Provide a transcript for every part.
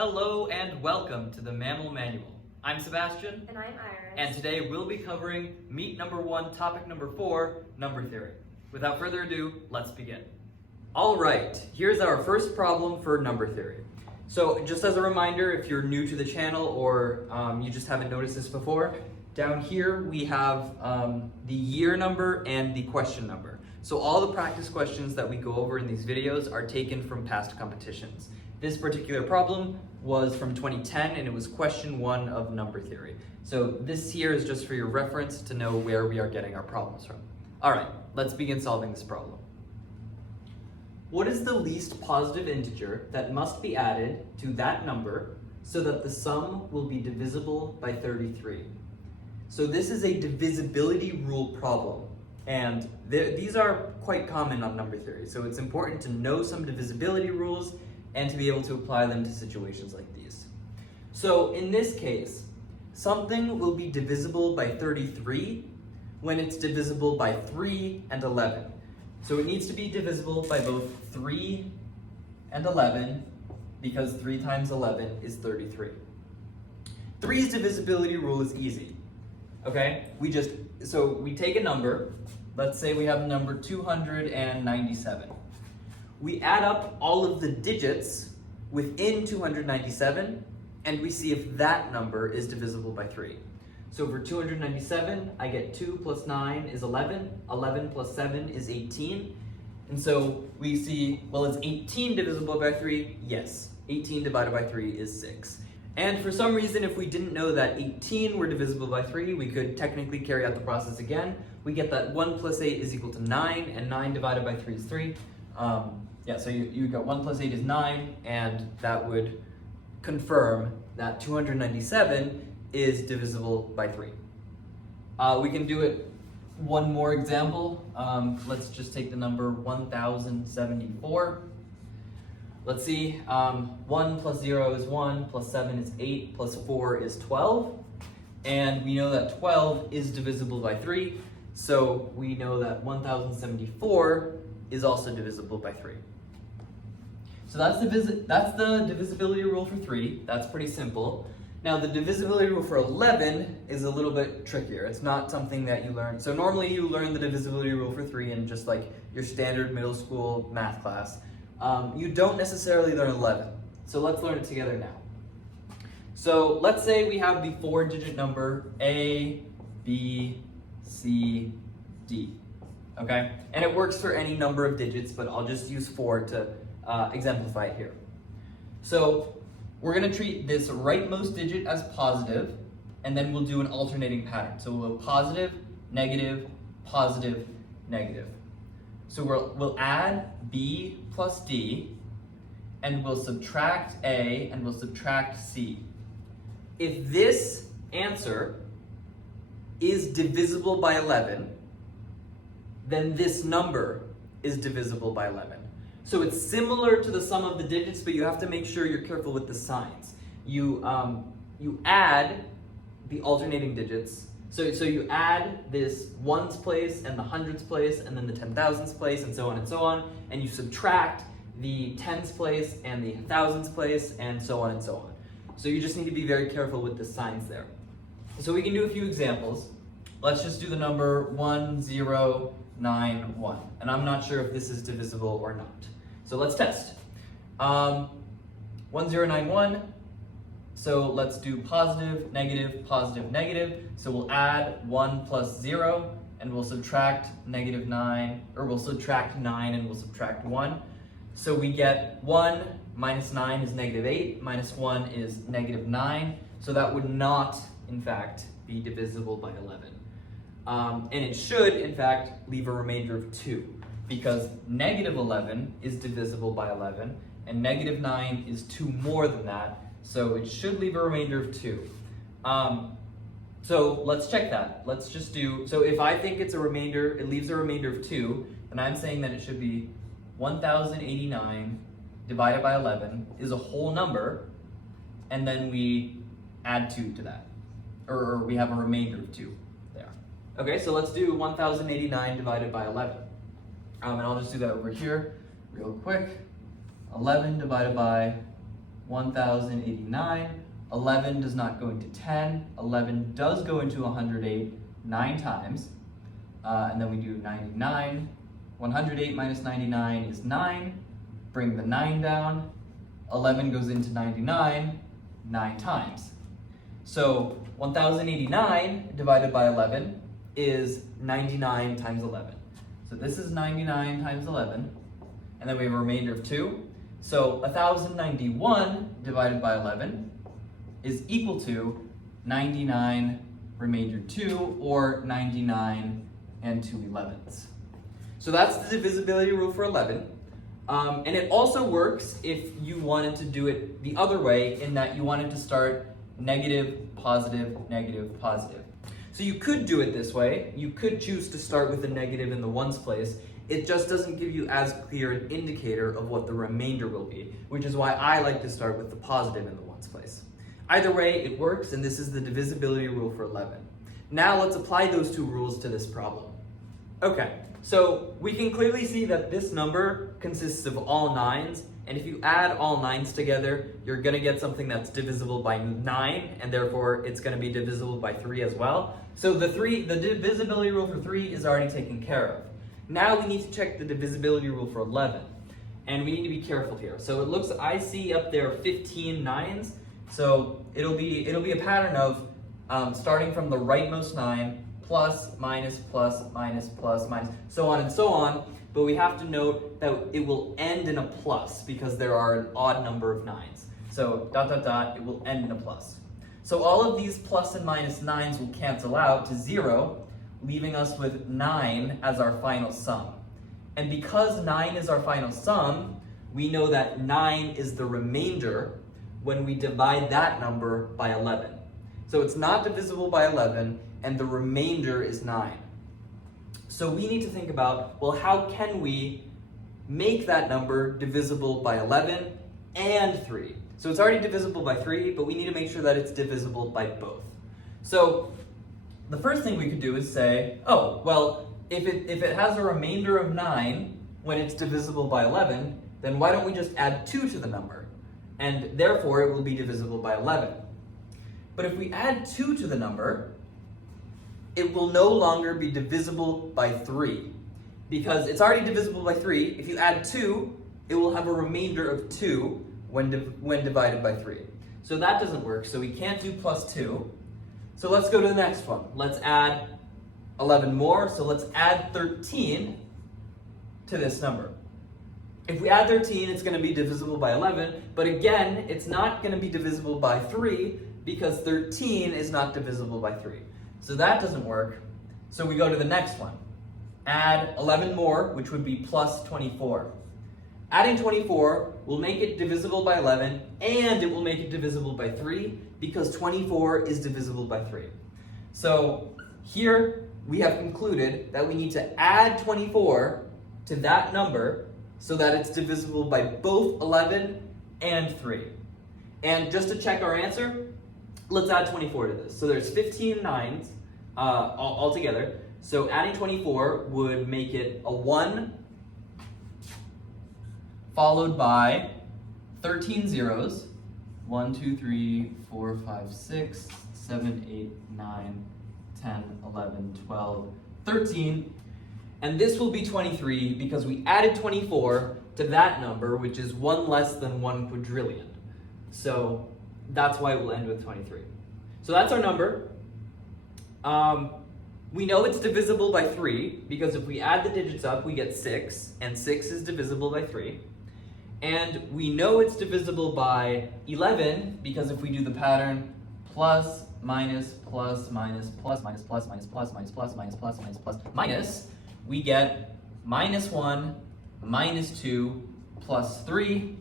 Hello and welcome to the MAML Manual. I'm Sebastian. And I'm Iris. And today we'll be covering Meet number 1, topic number 4, number theory. Without further ado, let's begin. All right, here's our first problem for number theory. So just as a reminder, if you're new to the channel or you just haven't noticed this before, down here we have the year number and the question number. So all the practice questions that we go over in these videos are taken from past competitions. This particular problem was from 2010 and it was question 1 of number theory. So this here is just for your reference to know where we are getting our problems from. All right, let's begin solving this problem. What is the least positive integer that must be added to that number so that the sum will be divisible by 33? So this is a divisibility rule problem, and these are quite common on number theory. So it's important to know some divisibility rules and to be able to apply them to situations like these. So in this case, something will be divisible by 33 when it's divisible by 3 and 11. So it needs to be divisible by both 3 and 11 because 3 times 11 is 33. 3's divisibility rule is easy. Okay, we take a number, let's say we have the number 297. We add up all of the digits within 297 and we see if that number is divisible by 3. So for 297, I get 2 plus 9 is 11, 11 plus 7 is 18. And so we see, well, is 18 divisible by 3? Yes, 18 divided by 3 is 6. And for some reason, if we didn't know that 18 were divisible by 3, we could technically carry out the process again. We get that 1 plus 8 is equal to 9, and 9 divided by 3 is 3. So you got 1 plus 8 is 9, and that would confirm that 297 is divisible by 3. We can do it one more example. Let's just take the number 1074. Let's see, 1 plus 0 is 1, plus 7 is 8, plus 4 is 12. And we know that 12 is divisible by 3, so we know that 1074 is also divisible by 3. So that's the divisibility rule for 3. That's pretty simple. Now the divisibility rule for 11 is a little bit trickier. It's not something that you learn. So normally you learn the divisibility rule for 3 in just like your standard middle school math class. You don't necessarily learn 11. So let's learn it together now. So let's say we have the 4-digit number A, B, C, D. Okay? And it works for any number of digits, but I'll just use 4 to exemplify it here. So we're going to treat this rightmost digit as positive, and then we'll do an alternating pattern. So we'll go positive, negative, positive, negative. So we'll add B plus D, and we'll subtract A, and we'll subtract C. If this answer is divisible by 11, then this number is divisible by 11. So it's similar to the sum of the digits, but you have to make sure you're careful with the signs. You add the alternating digits. So you add this ones place and the hundreds place and then the 10,000s place and so on, and you subtract the tens place and the thousands place and so on and so on. So you just need to be very careful with the signs there. So we can do a few examples. Let's just do the number 1091, and I'm not sure if this is divisible or not. So let's test. 1091, so let's do positive, negative, positive, negative. So we'll add 1 plus 0, and we'll subtract negative 9, or we'll subtract 9 and we'll subtract 1. So we get 1 minus 9 is negative 8, minus 1 is negative 9. So that would not, in fact, be divisible by 11. And it should, in fact, leave a remainder of 2. Because negative 11 is divisible by 11, and negative 9 is 2 more than that, so it should leave a remainder of 2. So let's check that. Let's just do, so if I think it's a remainder, it leaves a remainder of 2, then I'm saying that it should be 1089 divided by 11 is a whole number, and then we add 2 to that, or we have a remainder of 2 there. Okay, so let's do 1089 divided by 11. And I'll just do that over here real quick. 11 divided by 1089. 11 does not go into 10. 11 does go into 108 9 times. And then we do 99. 108 minus 99 is 9. Bring the 9 down. 11 goes into 99 9 times. So 1089 divided by 11 is 99 times 11. So this is 99 times 11. And then we have a remainder of 2. So 1091 divided by 11 is equal to 99 remainder 2, or 99 and 2/11. So that's the divisibility rule for 11. And it also works if you wanted to do it the other way, in that you wanted to start negative, positive, negative, positive. So you could do it this way. You could choose to start with a negative in the ones place. It just doesn't give you as clear an indicator of what the remainder will be, which is why I like to start with the positive in the ones place. Either way, it works, and this is the divisibility rule for 11. Now let's apply those two rules to this problem. Okay, so we can clearly see that this number consists of all 9s, and if you add all 9s together, you're going to get something that's divisible by 9, and therefore it's going to be divisible by 3 as well. So the divisibility rule for 3 is already taken care of. Now we need to check the divisibility rule for 11, and we need to be careful here. So it looks, I see up there 15 9s, so it'll be a pattern of starting from the rightmost 9, plus, minus, plus, minus, plus, minus, so on and so on. But we have to note that it will end in a plus because there are an odd number of 9s. So dot, dot, dot, it will end in a plus. So all of these plus and minus 9s will cancel out to 0, leaving us with 9 as our final sum. And because 9 is our final sum, we know that 9 is the remainder when we divide that number by 11. So it's not divisible by 11, and the remainder is 9. So we need to think about, well, how can we make that number divisible by 11 and 3? So it's already divisible by 3, but we need to make sure that it's divisible by both. So the first thing we could do is say, oh, well, if it has a remainder of 9 when it's divisible by 11, then why don't we just add 2 to the number? And therefore, it will be divisible by 11. But if we add 2 to the number, it will no longer be divisible by 3. Because it's already divisible by 3, if you add 2, it will have a remainder of 2 when divided by 3. So that doesn't work, so we can't do plus 2. So let's go to the next one. Let's add 11 more, so let's add 13 to this number. If we add 13, it's going to be divisible by 11, but again, it's not going to be divisible by 3 because 13 is not divisible by 3. So that doesn't work, so we go to the next one. Add 11 more, which would be plus 24. Adding 24 will make it divisible by 11, and it will make it divisible by 3, because 24 is divisible by 3. So here we have concluded that we need to add 24 to that number so that it's divisible by both 11 and 3. And just to check our answer, let's add 24 to this. So there's 15 9s altogether. So adding 24 would make it a 1 followed by 13 zeros. 1, 2, 3, 4, 5, 6, 7, 8, 9, 10, 11, 12, 13. And this will be 23 because we added 24 to that number, which is 1 less than 1 quadrillion. So that's why it will end with 23. So that's our number. We know it's divisible by 3 because if we add the digits up, we get 6, and 6 is divisible by 3. And we know it's divisible by 11 because if we do the pattern plus, minus, plus, minus, plus, minus, plus, minus, plus, minus, plus, minus, plus, minus, plus, minus, we get minus 1, minus 2, plus 3.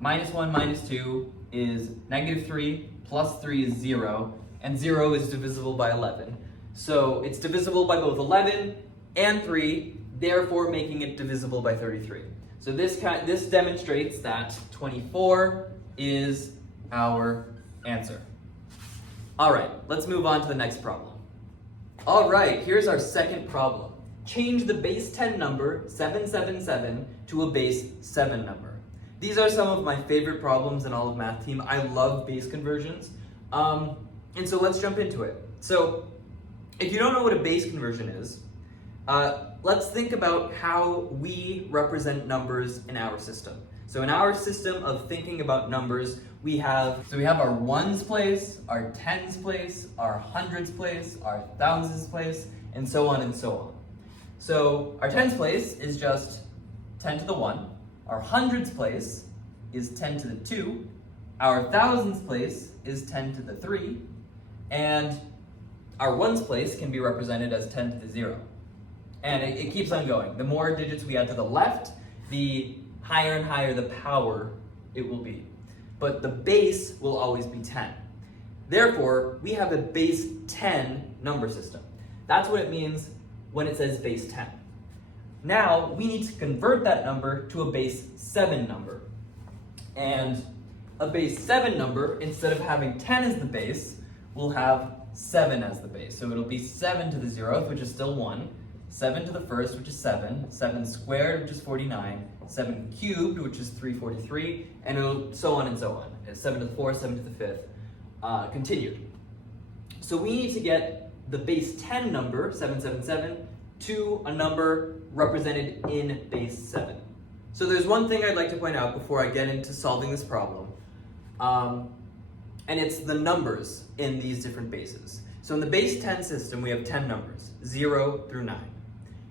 Minus 1, minus 2 is negative 3, plus 3 is 0, and 0 is divisible by 11. So it's divisible by both 11 and 3, therefore making it divisible by 33. So this demonstrates that 24 is our answer. All right, let's move on to the next problem. All right, here's our second problem. Change the base 10 number, 777, to a base 7 number. These are some of my favorite problems in all of Math Team. I love base conversions. And so let's jump into it. So if you don't know what a base conversion is, let's think about how we represent numbers in our system. So in our system of thinking about numbers, we have our ones place, our tens place, our hundreds place, our thousands place, and so on and so on. So our tens place is just 10 to the 1. Our hundreds place is 10 to the 2. Our thousands place is 10 to the 3. And our ones place can be represented as 10 to the 0. And it keeps on going. The more digits we add to the left, the higher and higher the power it will be. But the base will always be 10. Therefore, we have a base 10 number system. That's what it means when it says base 10. Now, we need to convert that number to a base 7 number. And a base 7 number, instead of having 10 as the base, will have 7 as the base. So it'll be 7 to the 0th, which is still 1, 7 to the 1st, which is 7, 7 squared, which is 49, 7 cubed, which is 343, and it'll so on and so on. 7 to the 4th, 7 to the 5th, continued. So we need to get the base 10 number, 777, to a number represented in base 7. So there's one thing I'd like to point out before I get into solving this problem, and it's the numbers in these different bases. So in the base 10 system, we have 10 numbers, 0 through 9.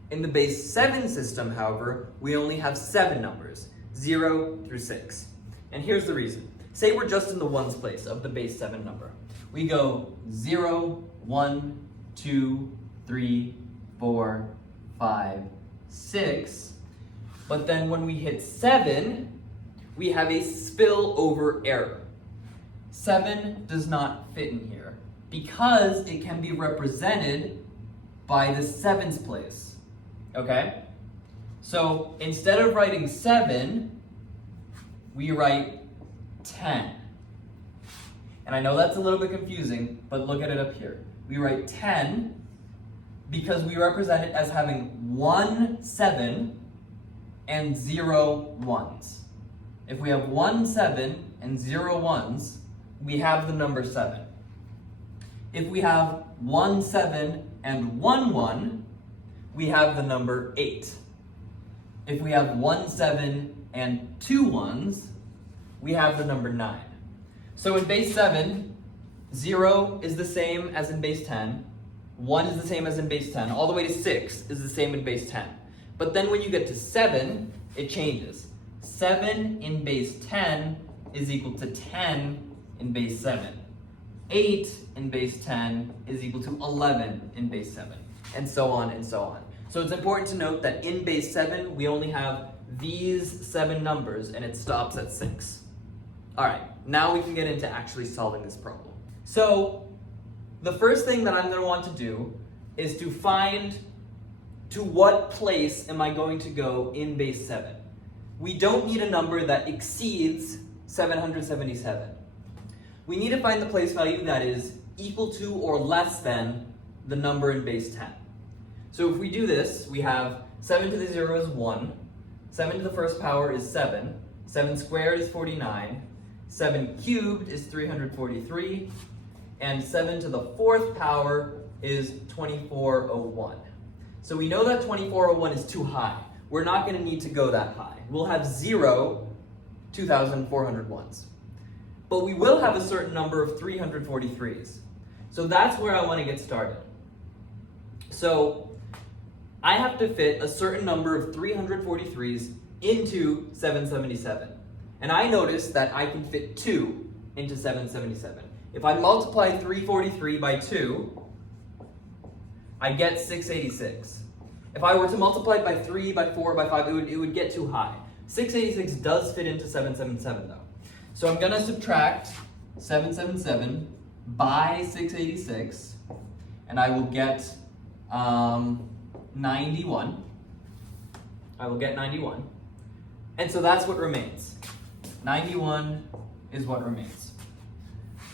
In the base 7 system, however, we only have 7 numbers, 0 through 6. And here's the reason. Say we're just in the ones place of the base 7 number. We go 0, 1, 2, 3, 4, 5, 6. But then when we hit 7, we have a spillover error. 7 does not fit in here because it can be represented by the 7's place. Okay? So instead of writing 7, we write 10. And I know that's a little bit confusing, but look at it up here. We write 10 because we represent it as having 1 7 and 0 1s. If we have 1 7 and 0 1s, we have the number 7. If we have 1 7 and 1 1, we have the number 8. If we have 1 7 and 2 1s, we have the number 9. So in base 7, 0 is the same as in base 10, 1 is the same as in base 10, all the way to 6 is the same in base 10. But then when you get to 7, it changes. 7 in base 10 is equal to 10 in base 7. 8 in base 10 is equal to 11 in base 7, and so on and so on. So it's important to note that in base 7, we only have these 7 numbers, and it stops at 6. All right, now we can get into actually solving this problem. So the first thing that I'm going to want to do is to find to what place am I going to go in base 7. We don't need a number that exceeds 777. We need to find the place value that is equal to or less than the number in base 10. So if we do this, we have 7 to the 0 is 1, 7 to the first power is 7, 7 squared is 49, 7 cubed is 343, and 7 to the fourth power is 2401. So we know that 2401 is too high. We're not going to need to go that high. We'll have 0 2,401s. But we will have a certain number of 343s. So that's where I want to get started. So I have to fit a certain number of 343s into 777. And I noticed that I can fit 2 into 777. If I multiply 343 by 2, I get 686. If I were to multiply it by 3, by 4, by 5, it would get too high. 686 does fit into 777 though. So I'm going to subtract 777 by 686, and I will get 91. I will get 91. And so that's what remains. 91 is what remains.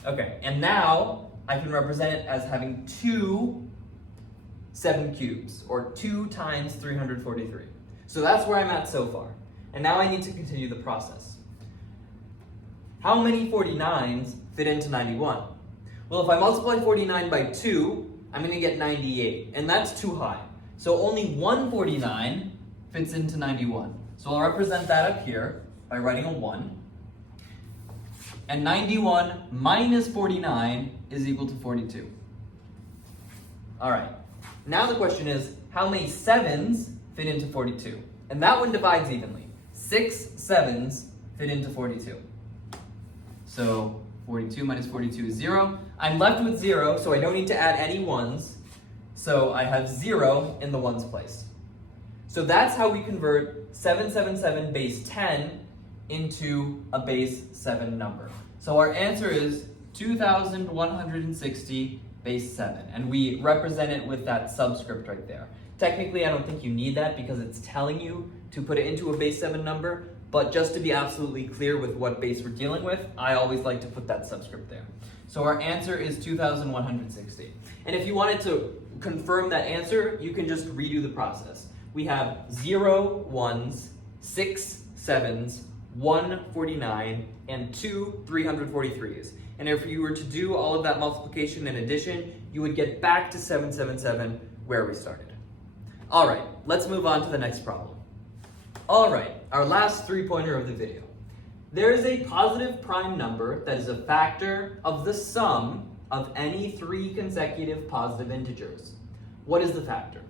Okay, and now I can represent it as having 2 7 cubes, or 2 times 343. So that's where I'm at so far. And now I need to continue the process. how many 49s fit into 91? Well, if I multiply 49 by 2, I'm going to get 98, and that's too high. So only one 49 fits into 91. So I'll represent that up here by writing a 1. And 91 minus 49 is equal to 42. All right. Now the question is, how many 7s fit into 42? And that one divides evenly. 6 7s fit into 42. So 42 minus 42 is 0. I'm left with 0, so I don't need to add any 1s. So I have 0 in the 1's place. So that's how we convert 777 base 10 into a base 7 number. So our answer is 2160 base 7, and we represent it with that subscript right there. Technically, I don't think you need that because it's telling you to put it into a base 7 number, but just to be absolutely clear with what base we're dealing with, I always like to put that subscript there. So our answer is 2160. And if you wanted to confirm that answer, you can just redo the process. We have 0 1s, 6 7s, 1 49, and 2 343s. And if you were to do all of that multiplication and addition, you would get back to 777 where we started. All right, let's move on to the next problem. All right, our last three-pointer of the video. There is a positive prime number that is a factor of the sum of any 3 consecutive positive integers. What is the factor?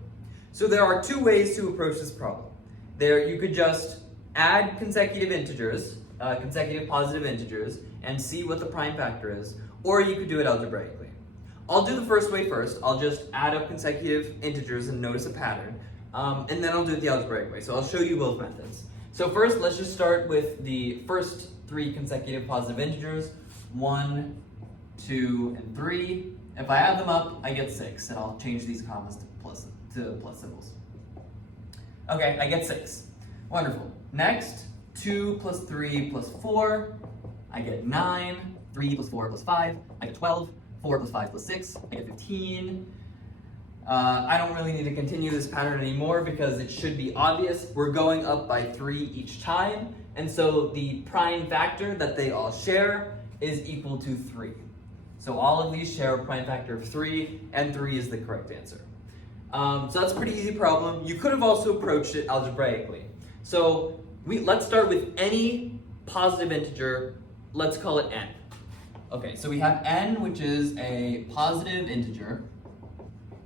So there are 2 ways to approach this problem. You could just add consecutive integers, consecutive positive integers, and see what the prime factor is, or you could do it algebraically. I'll do the first way first. I'll just add up consecutive integers and notice a pattern, and then I'll do it the algebraic way. So I'll show you both methods. So first, let's just start with the first 3 consecutive positive integers, 1, 2, and 3. If I add them up, I get 6, and I'll change these commas to plus symbols. Okay, I get 6. Wonderful. Next, 2 plus 3 plus 4, I get 9. 3 plus 4 plus 5, I get 12. 4 plus 5 plus 6, I get 15. I don't really need to continue this pattern anymore because it should be obvious. We're going up by 3 each time, and so the prime factor that they all share is equal to 3. So all of these share a prime factor of 3, and 3 is the correct answer. So that's a pretty easy problem. You could have also approached it algebraically. So let's start with any positive integer. Let's call it n. Okay, so we have n, which is a positive integer,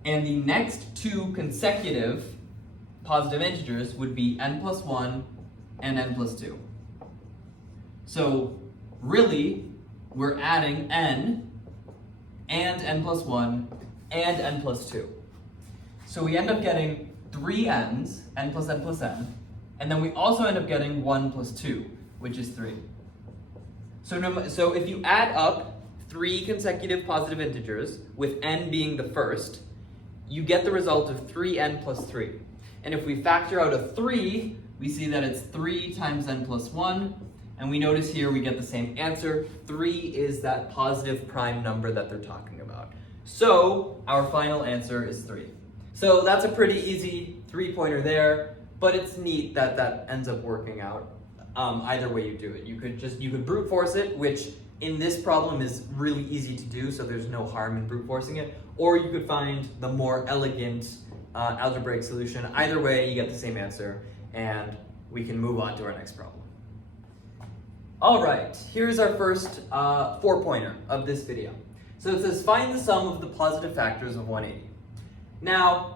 and the next 2 consecutive positive integers would be n plus 1 and n plus 2. So really, we're adding n and n plus 1 and n plus 2. So we end up getting 3 n's, n plus n plus n, and then we also end up getting 1 plus 2, which is 3. So if you add up 3 consecutive positive integers, with n being the first, you get the result of 3n plus 3. And if we factor out a 3, we see that it's 3 times n plus 1, and we notice here we get the same answer. 3 is that positive prime number that they're talking about. So our final answer is 3. So that's a pretty easy 3-pointer there, but it's neat that that ends up working out. Either way you do it. You could brute force it, which in this problem is really easy to do, so there's no harm in brute forcing it, or you could find the more elegant algebraic solution. Either way, you get the same answer, and we can move on to our next problem. All right, here's our first 4-pointer of this video. So it says find the sum of the positive factors of 180. Now,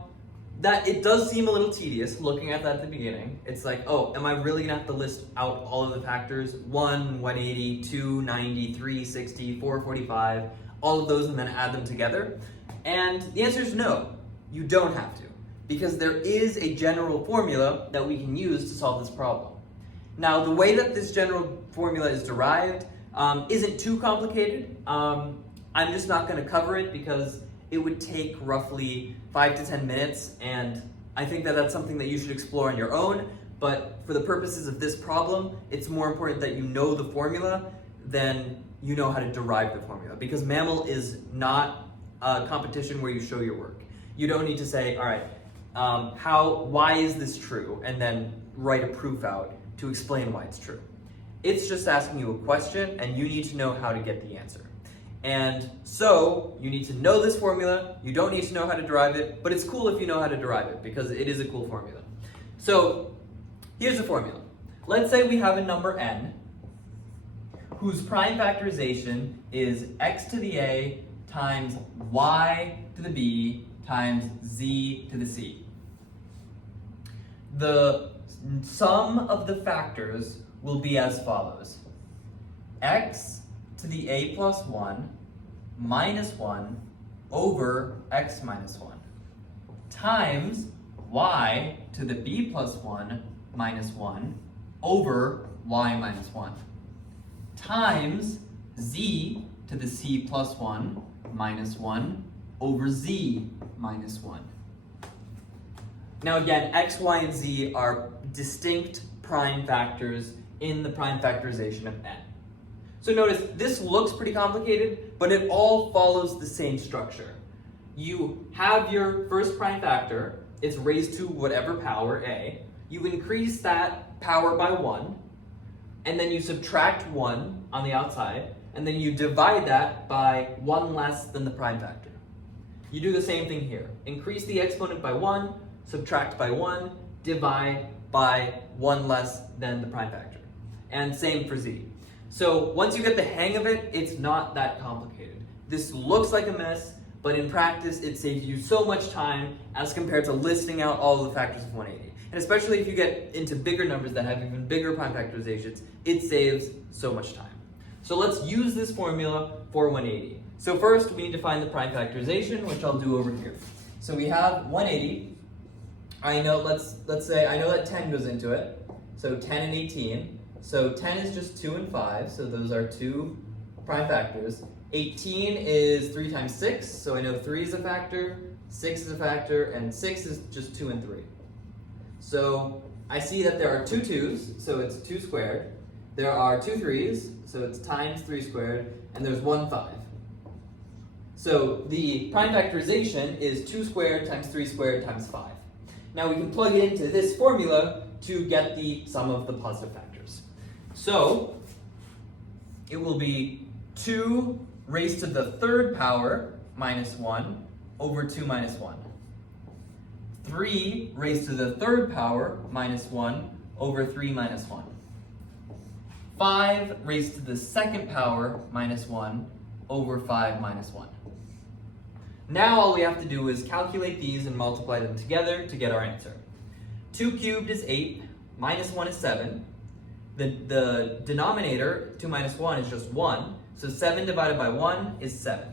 that it does seem a little tedious looking at that at the beginning. It's like, oh, am I really gonna have to list out all of the factors? 1, 180, 2, 90, 3, 60, 4, 45, all of those, and then add them together? And the answer is no, you don't have to, because there is a general formula that we can use to solve this problem. Now, the way that this general formula is derived isn't too complicated. I'm just not gonna cover it because it would take roughly 5 to 10 minutes, and I think that that's something that you should explore on your own, but for the purposes of this problem, it's more important that you know the formula than you know how to derive the formula, because MAML is not a competition where you show your work. You don't need to say, all right, why is this true, and then write a proof out to explain why it's true. It's just asking you a question and you need to know how to get the answer. And so you need to know this formula. You don't need to know how to derive it, but it's cool if you know how to derive it because it is a cool formula. So here's the formula. Let's say we have a number n whose prime factorization is x to the a times y to the b times z to the c. The sum of the factors will be as follows. X to the a plus 1 minus 1 over x minus 1 times y to the b plus 1 minus 1 over y minus 1 times z to the c plus 1 minus 1 over z minus 1. Now again, x, y, and z are distinct prime factors in the prime factorization of n. So notice, this looks pretty complicated, but it all follows the same structure. You have your first prime factor, it's raised to whatever power, a. You increase that power by 1, and then you subtract 1 on the outside, and then you divide that by 1 less than the prime factor. You do the same thing here. Increase the exponent by 1, subtract by 1, divide by 1 less than the prime factor. And same for z. So once you get the hang of it, it's not that complicated. This looks like a mess, but in practice it saves you so much time as compared to listing out all the factors of 180. And especially if you get into bigger numbers that have even bigger prime factorizations, it saves so much time. So let's use this formula for 180. So first we need to find the prime factorization, which I'll do over here. So we have 180. I know, let's say I know that 10 goes into it. So 10 and 18. So 10 is just 2 and 5, so those are 2 prime factors. 18 is 3 times 6, so I know 3 is a factor, 6 is a factor, and 6 is just 2 and 3. So I see that there are 2 2's, so it's 2 squared. There are 2 3's, so it's times 3 squared, and there's 1 5. So the prime factorization is 2 squared times 3 squared times 5. Now we can plug it into this formula to get the sum of the positive factors. So it will be 2 raised to the third power minus 1 over 2 minus 1. 3 raised to the third power minus 1 over 3 minus 1. 5 raised to the second power minus 1 over 5 minus 1. Now all we have to do is calculate these and multiply them together to get our answer. 2 cubed is 8, minus 1 is 7. The denominator, 2 minus 1, is just 1, so 7 divided by 1 is 7.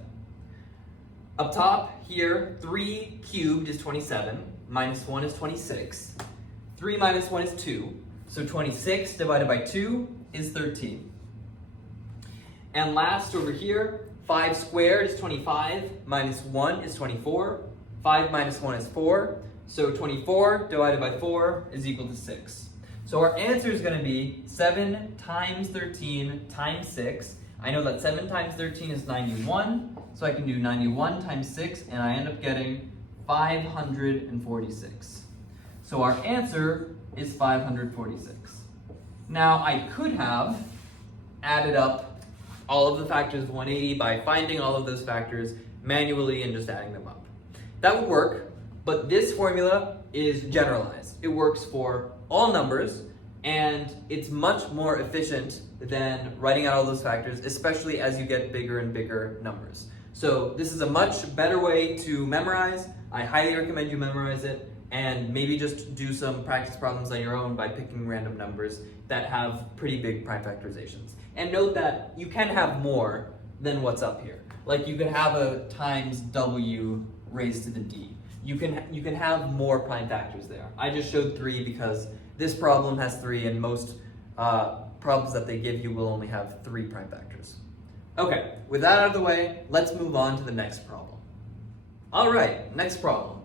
Up top here, 3 cubed is 27, minus 1 is 26. 3 minus 1 is 2, so 26 divided by 2 is 13. And last over here, 5 squared is 25, minus 1 is 24. 5 minus 1 is 4, so 24 divided by 4 is equal to 6. So our answer is going to be 7 times 13 times 6. I know that 7 times 13 is 91, so I can do 91 times 6, and I end up getting 546. So our answer is 546. Now I could have added up all of the factors of 180 by finding all of those factors manually and just adding them up. That would work, but this formula is generalized. It works for all numbers, and it's much more efficient than writing out all those factors, especially as you get bigger and bigger numbers. So this is a much better way to memorize. I highly recommend you memorize it, and maybe just do some practice problems on your own by picking random numbers that have pretty big prime factorizations. And note that you can have more than what's up here. Like you could have a times w raised to the d. You can have more prime factors there. I just showed 3 because this problem has 3, and most problems that they give you will only have 3 prime factors. Okay, with that out of the way, let's move on to the next problem. All right, next problem.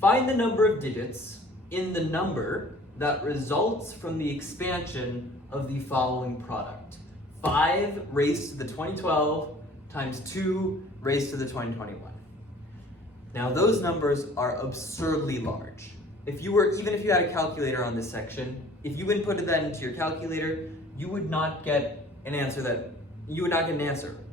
Find the number of digits in the number that results from the expansion of the following product. 5 raised to the 2012 times 2 raised to the 2021. Now those numbers are absurdly large. Even if you had a calculator on this section, if you inputted that into your calculator, you would not get an answer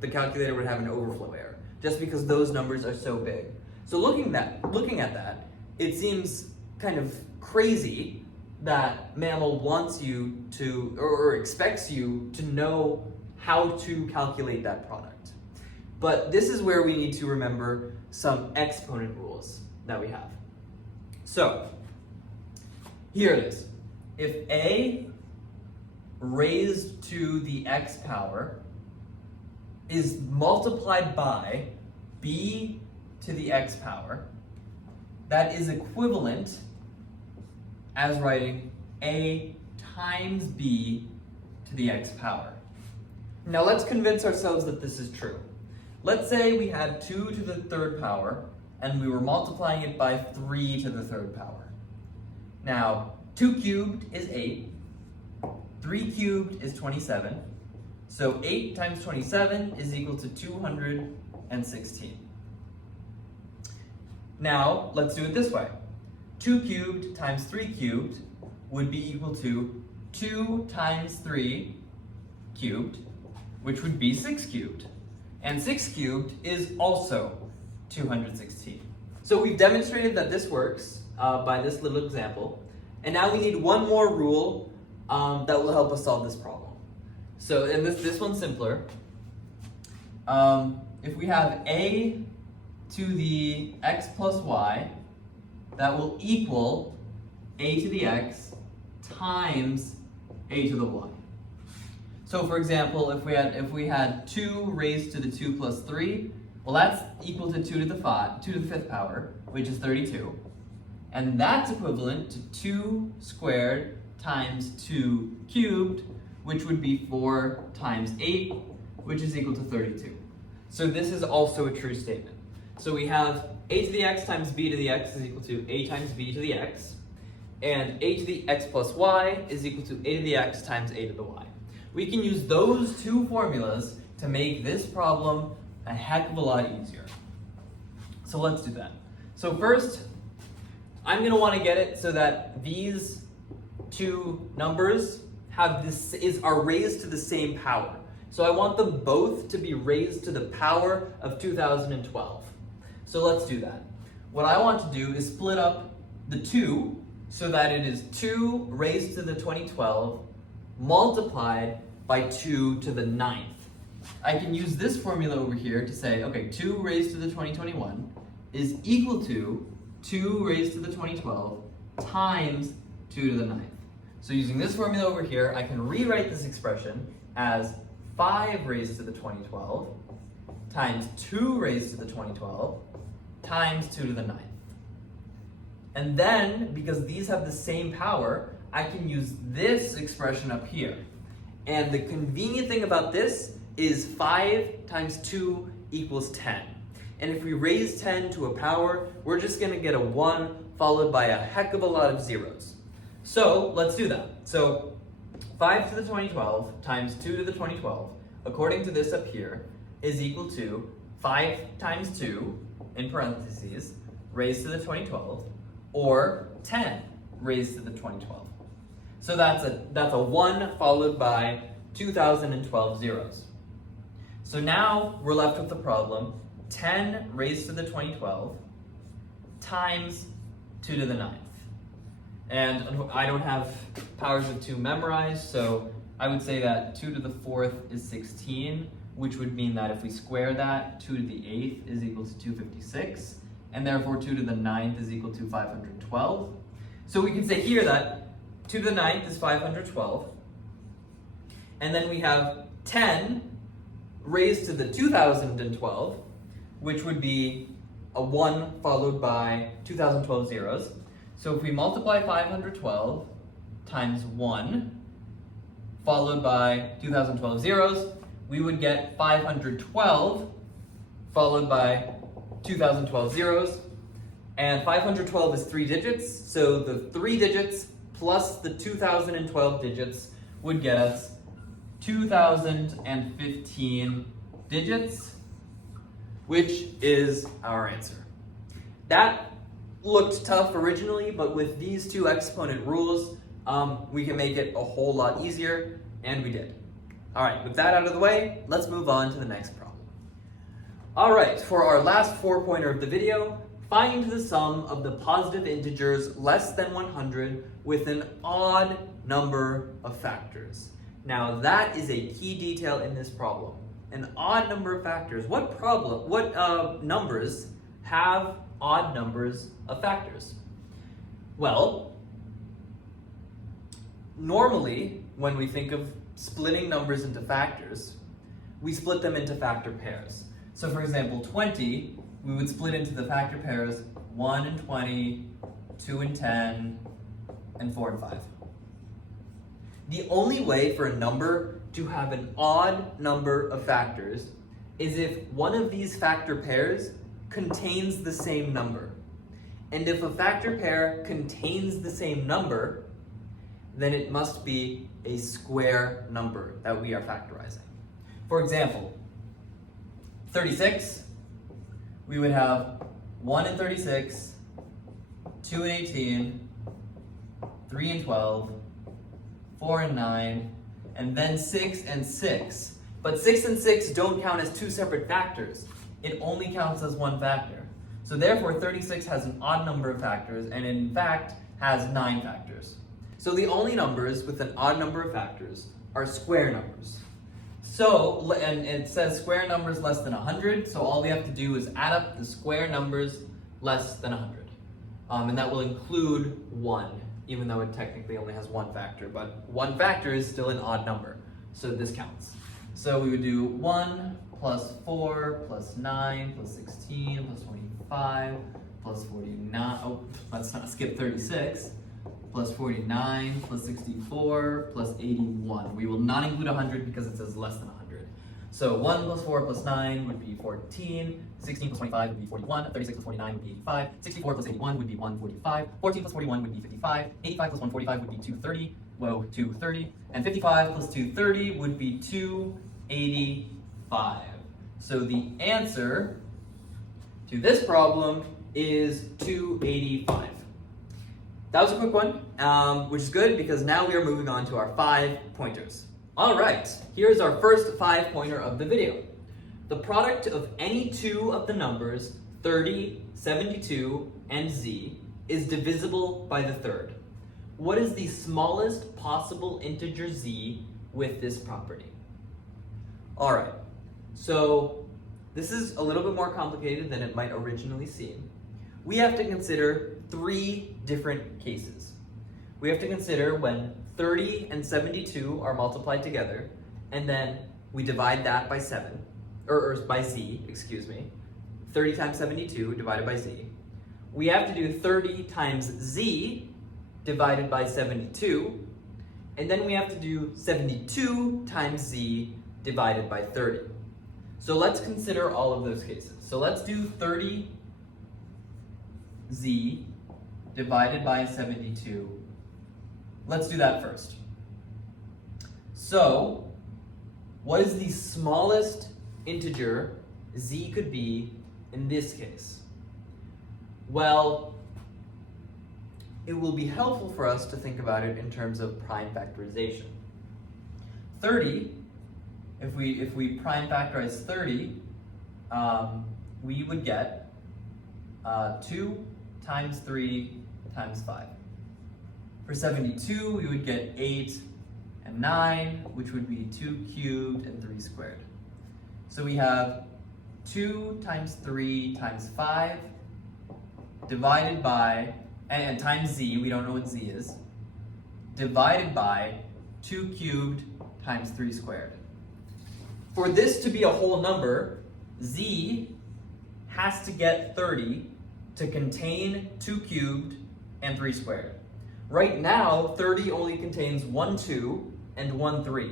The calculator would have an overflow error, just because those numbers are so big. So looking at that, it seems kind of crazy that MAML wants you to, or expects you to know how to calculate that product. But this is where we need to remember some exponent rules that we have. So, here it is. If a raised to the x power is multiplied by b to the x power, that is equivalent as writing a times b to the x power. Now let's convince ourselves that this is true. Let's say we had 2 to the third power and we were multiplying it by 3 to the third power. Now, 2 cubed is 8, 3 cubed is 27, so 8 times 27 is equal to 216. Now, let's do it this way. 2 cubed times 3 cubed would be equal to 2 times 3 cubed, which would be 6 cubed. And 6 cubed is also 216. So we've demonstrated that this works by this little example. And now we need one more rule that will help us solve this problem. So, and this one's simpler. If we have a to the x plus y, that will equal a to the x times a to the y. So for example, if we had 2 raised to the 2 plus 3, well, that's equal to 2 to the 5th power, which is 32. And that's equivalent to 2 squared times 2 cubed, which would be 4 times 8, which is equal to 32. So this is also a true statement. So we have a to the x times b to the x is equal to a times b to the x, and a to the x plus y is equal to a to the x times a to the y. We can use those two formulas to make this problem a heck of a lot easier. So let's do that. So first, I'm going to want to get it so that these two numbers are raised to the same power. So I want them both to be raised to the power of 2012. So let's do that. What I want to do is split up the 2 so that it is 2 raised to the 2012 multiplied by 2 to the 9th. I can use this formula over here to say, okay, 2 raised to the 2021 is equal to 2 raised to the 2012 times 2 to the 9th. So using this formula over here, I can rewrite this expression as 5 raised to the 2012 times 2 raised to the 2012 times 2 to the 9th. And then, because these have the same power, I can use this expression up here. And the convenient thing about this is 5 times 2 equals 10. And if we raise 10 to a power, we're just going to get a 1 followed by a heck of a lot of zeros. So let's do that. So 5 to the 2012 times 2 to the 2012, according to this up here, is equal to 5 times 2, in parentheses, raised to the 2012, or 10 raised to the 2012. So that's a 1 followed by 2012 zeros. So now we're left with the problem 10 raised to the 2012 times 2 to the 9th. And I don't have powers of 2 memorized, so I would say that 2 to the 4th is 16, which would mean that if we square that, 2 to the 8th is equal to 256, and therefore 2 to the 9th is equal to 512. So we can say here that 2 to the 9th is 512, and then we have 10 raised to the 2012, which would be a 1 followed by 2012 zeros. So if we multiply 512 times 1 followed by 2012 zeros, we would get 512 followed by 2012 zeros. And 512 is 3 digits, so the 3 digits plus the 2012 digits would get us 2015 digits, which is our answer. That looked tough originally, but with these two exponent rules, we can make it a whole lot easier. And we did. All right, with that out of the way, let's move on to the next problem. All right, for our last 4-pointer of the video, find the sum of the positive integers less than 100 with an odd number of factors. Now that is a key detail in this problem. An odd number of factors. What numbers have odd numbers of factors? Well, normally when we think of splitting numbers into factors, we split them into factor pairs. So for example, 20, we would split into the factor pairs 1 and 20, 2 and 10, and 4 and 5. The only way for a number to have an odd number of factors is if one of these factor pairs contains the same number. And if a factor pair contains the same number, then it must be a square number that we are factorizing. For example, 36, we would have 1 and 36, 2 and 18, 3 and 12, 4 and 9, and then 6 and 6. But 6 and 6 don't count as two separate factors. It only counts as one factor. So therefore 36 has an odd number of factors and in fact has 9 factors. So the only numbers with an odd number of factors are square numbers. So, and it says square numbers less than 100, so all we have to do is add up the square numbers less than 100. And that will include 1, even though it technically only has one factor, but one factor is still an odd number, so this counts. So we would do 1 plus 4 plus 9 plus 16 plus 25 plus 49, oh, let's not skip 36, plus 49 plus 64 plus 81. We will not include 100 because it says less than 100. So 1 plus 4 plus 9 would be 14, 16 plus 25 would be 41, 36 plus 49 would be 85, 64 plus 81 would be 145, 14 plus 41 would be 55, 85 plus 145 would be 230, whoa, 230, and 55 plus 230 would be 285. So the answer to this problem is 285. That was a quick one, which is good because now we are moving on to our 5 pointers. All right, here's our first 5-pointer of the video. The product of any two of the numbers 30, 72, and z is divisible by the third. What is the smallest possible integer z with this property? All right, so this is a little bit more complicated than it might originally seem. We have to consider 3 different cases. We have to consider when 30 and 72 are multiplied together, and then we divide that by 7, or by z, excuse me. 30 times 72 divided by z. We have to do 30 times z divided by 72, and then we have to do 72 times z divided by 30. So let's consider all of those cases. So let's do 30z divided by 72. Let's do that first. So, what is the smallest integer z could be in this case? Well, it will be helpful for us to think about it in terms of prime factorization. 30, if we prime factorize 30, we would get 2 times 3 times 5. For 72, we would get 8 and 9, which would be 2 cubed and 3 squared. So we have 2 times 3 times 5 divided by, and times z, we don't know what z is, divided by 2 cubed times 3 squared. For this to be a whole number, z has to get 30 to contain 2 cubed and 3 squared. Right now, 30 only contains 1 2 and 1 3.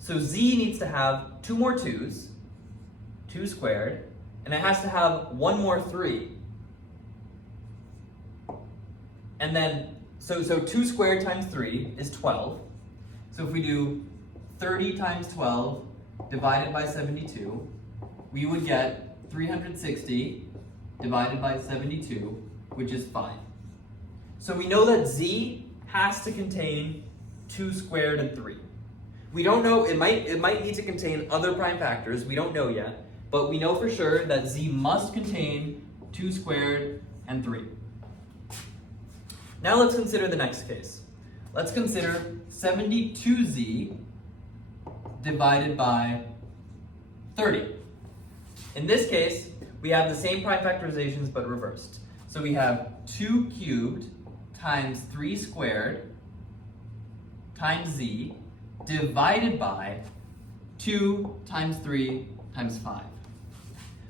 So z needs to have 2 more 2's, 2 squared, and it has to have 1 more 3. And then, so 2 squared times 3 is 12. So if we do 30 times 12 divided by 72, we would get 360 divided by 72, which is 5. So we know that z has to contain 2 squared and 3. We don't know, it might need to contain other prime factors, we don't know yet, but we know for sure that z must contain 2 squared and 3. Now let's consider the next case. Let's consider 72z divided by 30. In this case, we have the same prime factorizations but reversed. So we have 2 cubed times 3 squared times z divided by 2 times 3 times 5.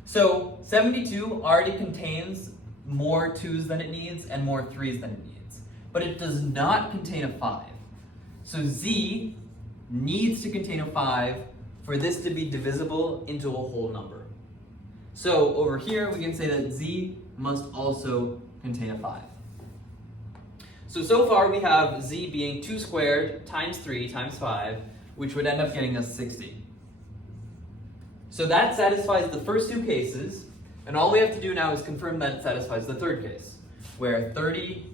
So 72 already contains more 2's than it needs and more 3's than it needs, but it does not contain a 5. So z needs to contain a 5 for this to be divisible into a whole number. So over here we can say that z must also contain a 5. So far we have z being 2 squared times 3 times 5, which would end up getting us 60. So that satisfies the first two cases, and all we have to do now is confirm that it satisfies the third case, where 30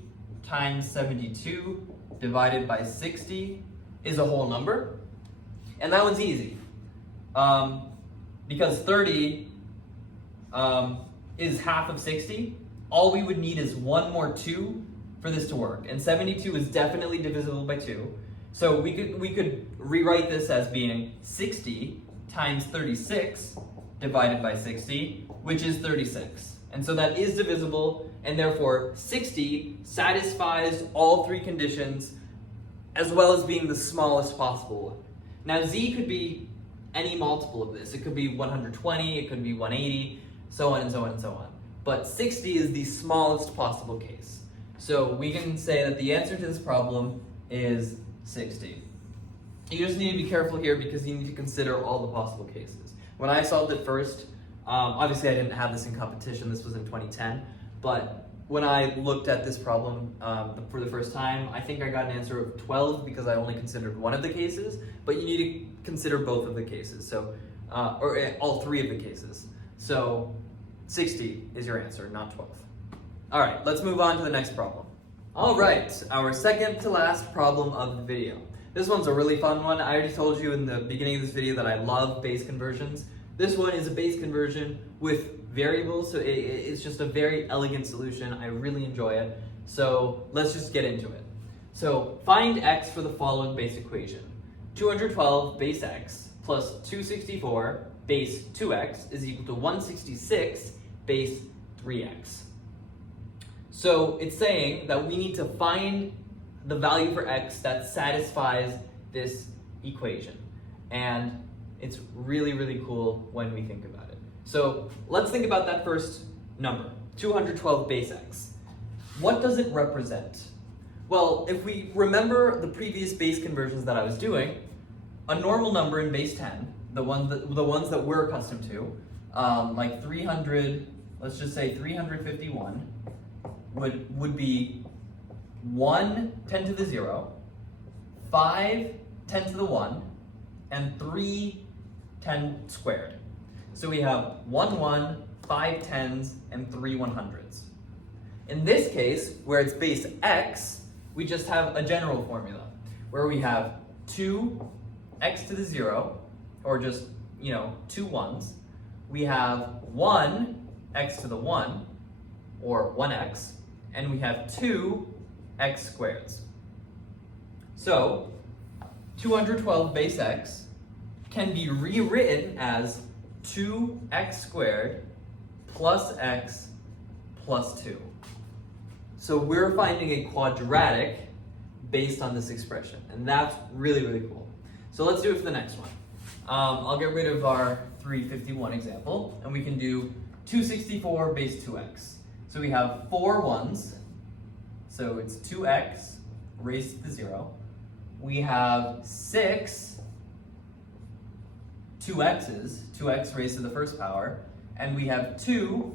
times 72 divided by 60 is a whole number. And that one's easy, because 30 is half of 60. All we would need is one more 2 for this to work, and 72 is definitely divisible by 2. So we could rewrite this as being 60 times 36 divided by 60, which is 36. And so that is divisible, and therefore 60 satisfies all three conditions as well as being the smallest possible one. Now z could be any multiple of this. It could be 120, it could be 180, so on and so on and so on. But 60 is the smallest possible case. So we can say that the answer to this problem is 60. You just need to be careful here because you need to consider all the possible cases. When I solved it first, obviously I didn't have this in competition, this was in 2010, but when I looked at this problem for the first time, I think I got an answer of 12 because I only considered one of the cases, but you need to consider both of the cases, so or all three of the cases. So 60 is your answer, not 12. All right, let's move on to the next problem. All right, our second to last problem of the video. This one's a really fun one. I already told you in the beginning of this video that I love base conversions. This one is a base conversion with variables, so it's just a very elegant solution. I really enjoy it. So let's just get into it. So find x for the following base equation. 212 base x plus 264 base 2x is equal to 166 base 3x. So it's saying that we need to find the value for x that satisfies this equation. And it's really, really cool when we think about it. So let's think about that first number, 212 base x. What does it represent? Well, if we remember the previous base conversions that I was doing, a normal number in base 10, the ones that we're accustomed to, like 300, let's just say 351, would be 1 10 to the 0, 5 10 to the 1, and 3 10 squared. So we have 1 1, 5 10s, and 3 100s. In this case, where it's base x, we just have a general formula, where we have 2 x to the 0, or just, 2 1s. We have 1 x to the 1, or 1x, and we have 2 x squareds. So 212 base x can be rewritten as 2x squared plus x plus 2. So we're finding a quadratic based on this expression, and that's really, really cool. So let's do it for the next one. I'll get rid of our 351 example, and we can do 264 base 2x. So we have 4 1s, so it's 2x raised to the 0. We have 6 2x's, 2x raised to the first power, and we have 2x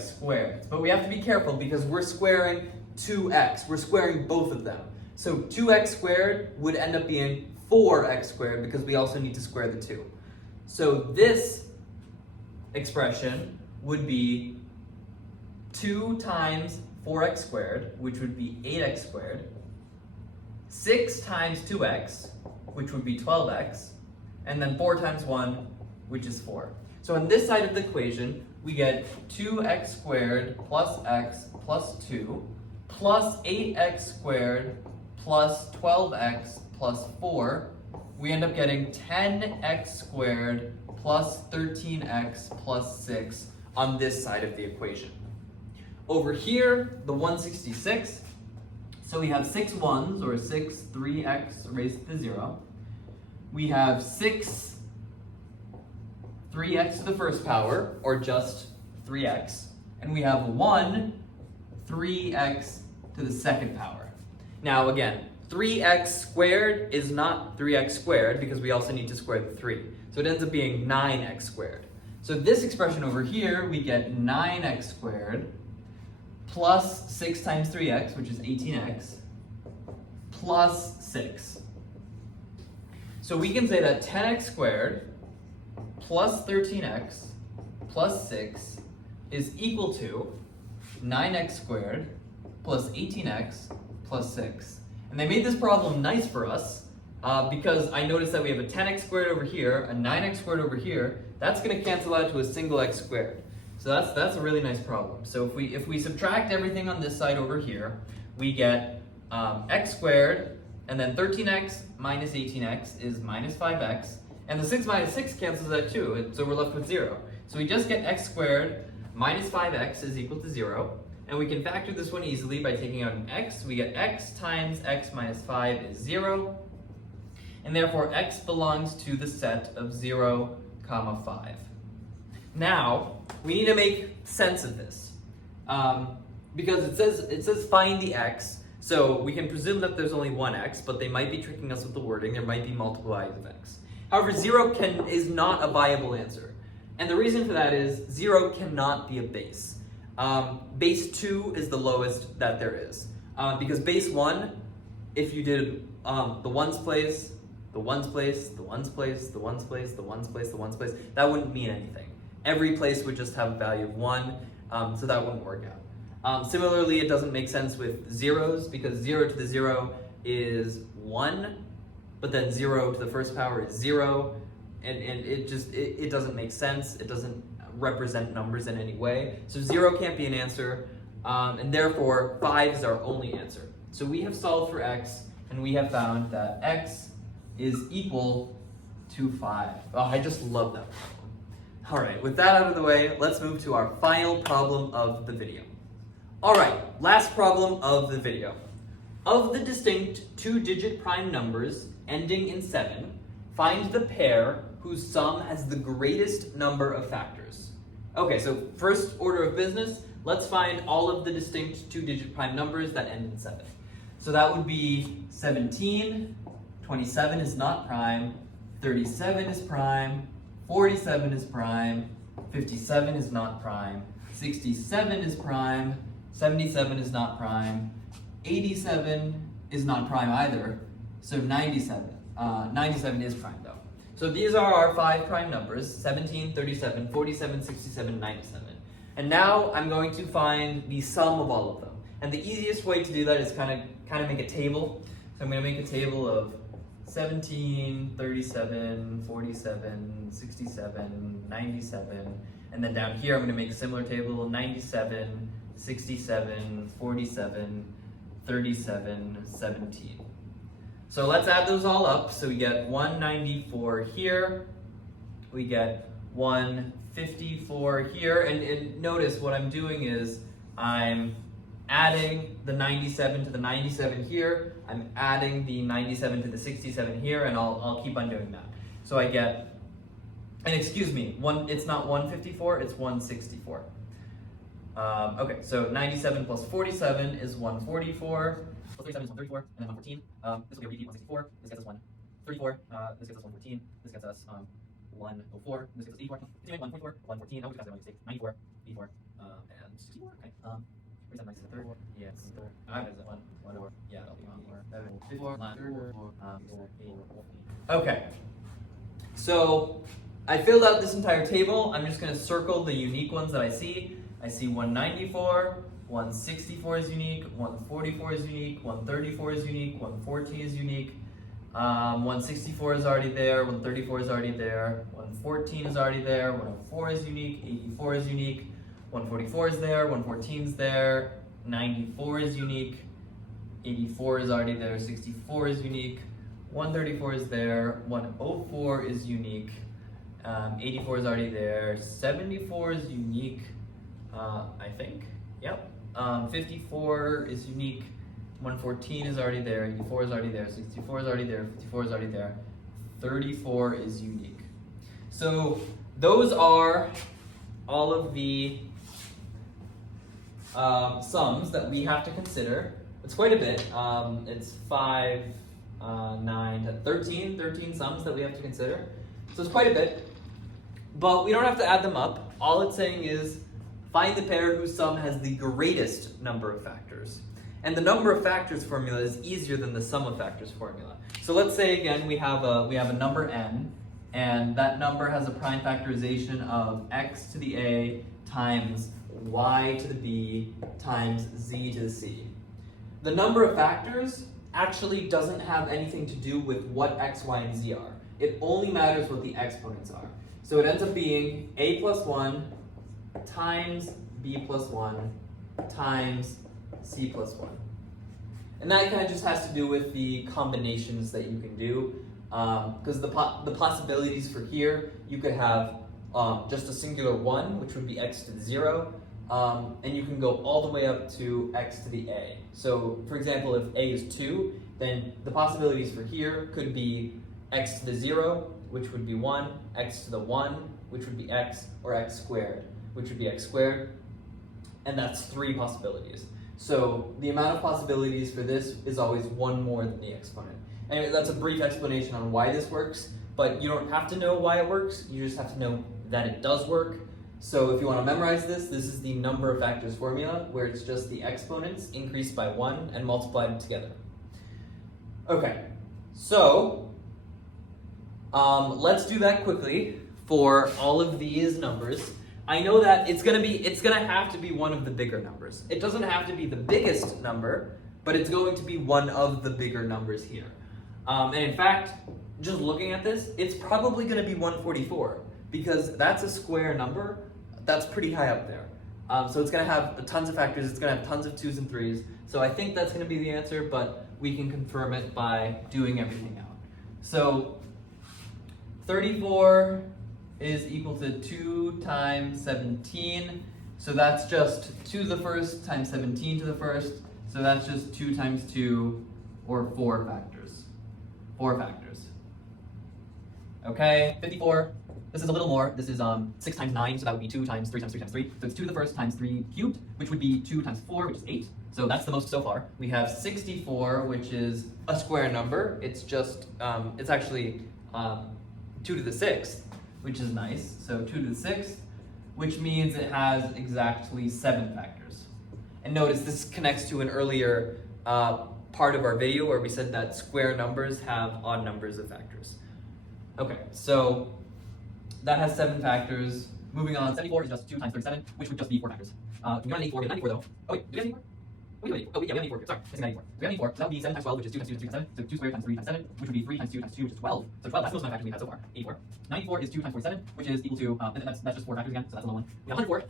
squared. But we have to be careful because we're squaring 2x. We're squaring both of them. So 2x squared would end up being 4x squared because we also need to square the 2. So this expression would be 2 times 4x squared, which would be 8x squared, 6 times 2x, which would be 12x, and then 4 times 1, which is 4. So on this side of the equation, we get 2x squared plus x plus 2 plus 8x squared plus 12x plus 4. We end up getting 10x squared plus 13x plus 6 on this side of the equation. Over here, the 166, so we have 6 ones, or 6 3x raised to the 0. We have 6 3x to the first power, or just 3x. And we have 1 3x to the second power. Now again, 3x squared is not 3x squared because we also need to square the 3. So it ends up being 9x squared. So this expression over here, we get 9x squared plus 6 times 3x, which is 18x, plus 6. So we can say that 10x squared plus 13x plus 6 is equal to 9x squared plus 18x plus 6. And they made this problem nice for us because I noticed that we have a 10x squared over here, a 9x squared over here. That's going to cancel out to a single x squared. So that's a really nice problem. So if we subtract everything on this side over here, we get x squared, and then 13x minus 18x is minus 5x, and the 6 minus 6 cancels that too, so we're left with 0. So we just get x squared minus 5x is equal to 0, and we can factor this one easily by taking out an x. We get x times x minus 5 is 0, and therefore x belongs to the set of 0, 5. Now, we need to make sense of this, because it says find the x, so we can presume that there's only one x, but they might be tricking us with the wording. There might be multiple values of x. However, 0 is not a viable answer, and the reason for that is 0 cannot be a base. Base 2 is the lowest that there is, because base 1, if you did the ones place, the ones place, the ones place, the ones place, the ones place, the ones place, that wouldn't mean anything. Every place would just have a value of 1, so that wouldn't work out. Similarly, it doesn't make sense with zeros, because 0 to the 0 is 1, but then 0 to the first power is 0, and it doesn't make sense. It doesn't represent numbers in any way. So 0 can't be an answer, and therefore 5 is our only answer. So we have solved for x, and we have found that x is equal to 5. Oh, I just love that problem. All right, with that out of the way, let's move to our final problem of the video. All right, last problem of the video. Of the distinct 2-digit prime numbers ending in 7, find the pair whose sum has the greatest number of factors. Okay, so first order of business, let's find all of the distinct 2-digit prime numbers that end in 7. So that would be 17, 27 is not prime, 37 is prime, 47 is prime, 57 is not prime, 67 is prime, 77 is not prime, 87 is not prime either, so 97 is prime though. So these are our 5 prime numbers, 17, 37, 47, 67, 97. And now I'm going to find the sum of all of them. And the easiest way to do that is kind of make a table. So I'm going to make a table of 17, 37, 47, 67, 97, and then down here I'm going to make a similar table, 97, 67, 47, 37, 17. So let's add those all up. So we get 194 here, we get 154 here, and notice what I'm doing is I'm adding the 97 to the 97 here, I'm adding the 97 to the 67 here, and I'll keep on doing that. So I get, and excuse me, it's not 154, it's 164. Okay, so 97 plus 47 is 144, plus 37 is 134, and then 114. This will be a repeat, 164, this gets us 134, this gets us 114, this gets us 104, this gets us 84, 144, 114, oh, we got that one mistake, 94, 84, and 64, okay. Where's that 93rd? Yeah, it's the third. I have that one. 1 more. Yeah, that'll be 4. Okay. So I filled out this entire table. I'm just going to circle the unique ones that I see. I see 194, 164 is unique, 144 is unique, 134 is unique, 114 is unique, 164 is already there, 134 is already there, 114 is already there, 104 is unique, 84 is unique, 144 is there, 114 is there, 94 is unique, 84 is already there, 64 is unique, 134 is there, 104 is unique, 84 is already there, 74 is unique, I think, yep, 54 is unique, 114 is already there, 84 is already there, 64 is already there, 54 is already there, 34 is unique. So those are all of the sums that we have to consider. It's quite a bit. It's 5, 9, 13 sums that we have to consider. So it's quite a bit, but we don't have to add them up. All it's saying is find the pair whose sum has the greatest number of factors. And the number of factors formula is easier than the sum of factors formula. So let's say again we have a number n, and that number has a prime factorization of x to the a times y to the b times z to the c. The number of factors actually doesn't have anything to do with what x, y, and z are. It only matters what the exponents are. So it ends up being a plus 1 times b plus 1 times c plus 1. And that kind of just has to do with the combinations that you can do. Because the possibilities for here, you could have just a singular 1, which would be x to the 0. And you can go all the way up to x to the a. So for example, if a is 2, then the possibilities for here could be x to the 0, which would be 1, x to the 1, which would be x, or x squared, which would be x squared. And that's 3 possibilities. So the amount of possibilities for this is always 1 more than the exponent. Anyway, that's a brief explanation on why this works, but you don't have to know why it works, you just have to know that it does work. So if you want to memorize this, this is the number of factors formula, where it's just the exponents increased by 1 and multiplied together. Okay, so let's do that quickly for all of these numbers. I know that it's gonna have to be one of the bigger numbers. It doesn't have to be the biggest number, but it's going to be one of the bigger numbers here. And in fact, just looking at this, it's probably gonna be 144, because that's a square number that's pretty high up there. So it's gonna have tons of factors, it's gonna have tons of 2s and 3s. So I think that's gonna be the answer, but we can confirm it by doing everything out. So 34 is equal to 2 times 17. So that's just 2 to the first times 17 to the first. So that's just 2 times 2, or 4 factors. 4 factors. Okay, 54. This is a little more. This is 6 times 9, so that would be 2 times 3 times 3 times 3. So it's 2 to the first times 3 cubed, which would be 2 times 4, which is 8. So that's the most so far. We have 64, which is a square number. It's just, it's actually 2 to the 6th, which is nice. So 2 to the 6th, which means it has exactly 7 factors. And notice this connects to an earlier part of our video where we said that square numbers have odd numbers of factors. Okay, so that has 7 factors. Moving on, 74 is just 2 times 37, which would just be 4 factors. We have 84, we have 94 though. Oh wait, do we have 84? Oh, yeah, we have 84. Sorry, missing 94. So we have 84, so that would be 7 times 12, which is 2 times 2 times 3 times 7. So 2 squared times 3 times 7, which would be 3 times 2 times 2, which is 12. So 12, that's the most amount of factors we've had so far, 84. 94 is 2 times 47, which is equal to, that's just 4 factors again, so that's a little one. We have 104,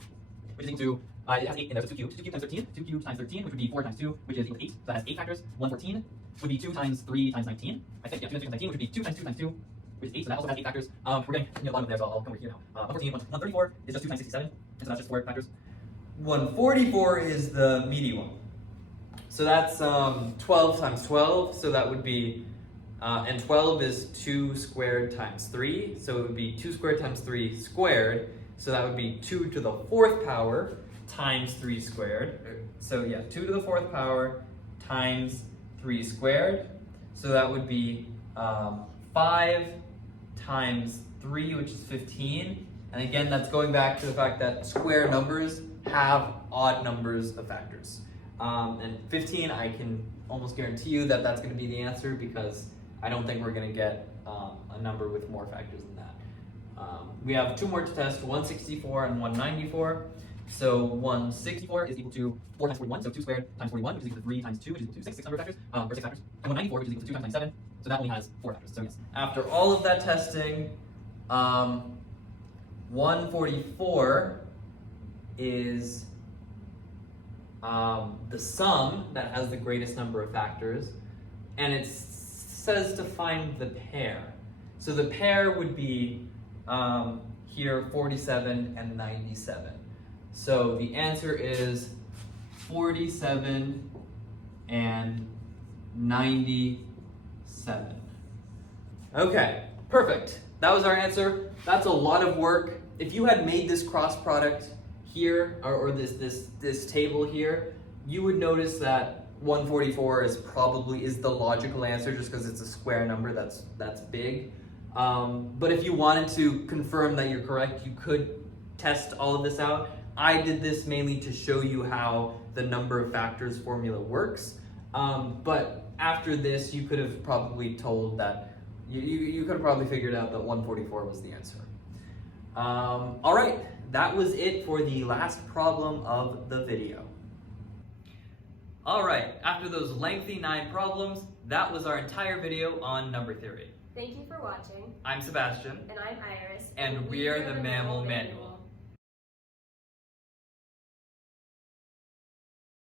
which is equal to, it has 8 in there, so 2 cubed. 2 cubed times 13, 2 cubed times 13, which would be 4 times 2, which is equal to 8. So that has 8 factors. 114 would be 2 times 3 times 19. I think, yeah, 2 times 3 times 19, which would be 2 times 2 times 2, which is 8, so that also has 8 factors. We're getting a lot of there, so I'll come over here now. 114, 134 is just 2 times 67, and so that's just 4 factors. 144 is the meaty one. So that's 12 times 12, so that would be, and 12 is 2 squared times 3, so it would be 2 squared times 3 squared, so that would be 2 to the 4th power times 3 squared. So yeah, 2 to the 4th power times 3 squared, so that would be 5 times 3, which is 15, and again, that's going back to the fact that square numbers have odd numbers of factors. And 15, I can almost guarantee you that that's going to be the answer, because I don't think we're going to get a number with more factors than that. We have 2 more to test, 164 and 194. So 164 is equal to 4 times 41, so 2 squared times 41, which is equal to 3 times 2, which is equal to 6 number of factors, or 6 factors. And 194, which is equal to 2 times 97, So that only has 4 factors. So yes. After all of that testing, 144 is the sum that has the greatest number of factors, and it says to find the pair. So the pair would be here 47 and 97. So the answer is 47 and 97. Okay, perfect. That was our answer. That's a lot of work. If you had made this cross product here, or this table here, you would notice that 144 is the logical answer just because it's a square number that's big. But if you wanted to confirm that you're correct, you could test all of this out. I did this mainly to show you how the number of factors formula works. But after this, you could have probably told that, you could have probably figured out that 144 was the answer. All right, that was it for the last problem of the video. All right, after those lengthy 9 problems, that was our entire video on number theory. Thank you for watching. I'm Sebastian. And I'm Iris. And we are the MAML Manual.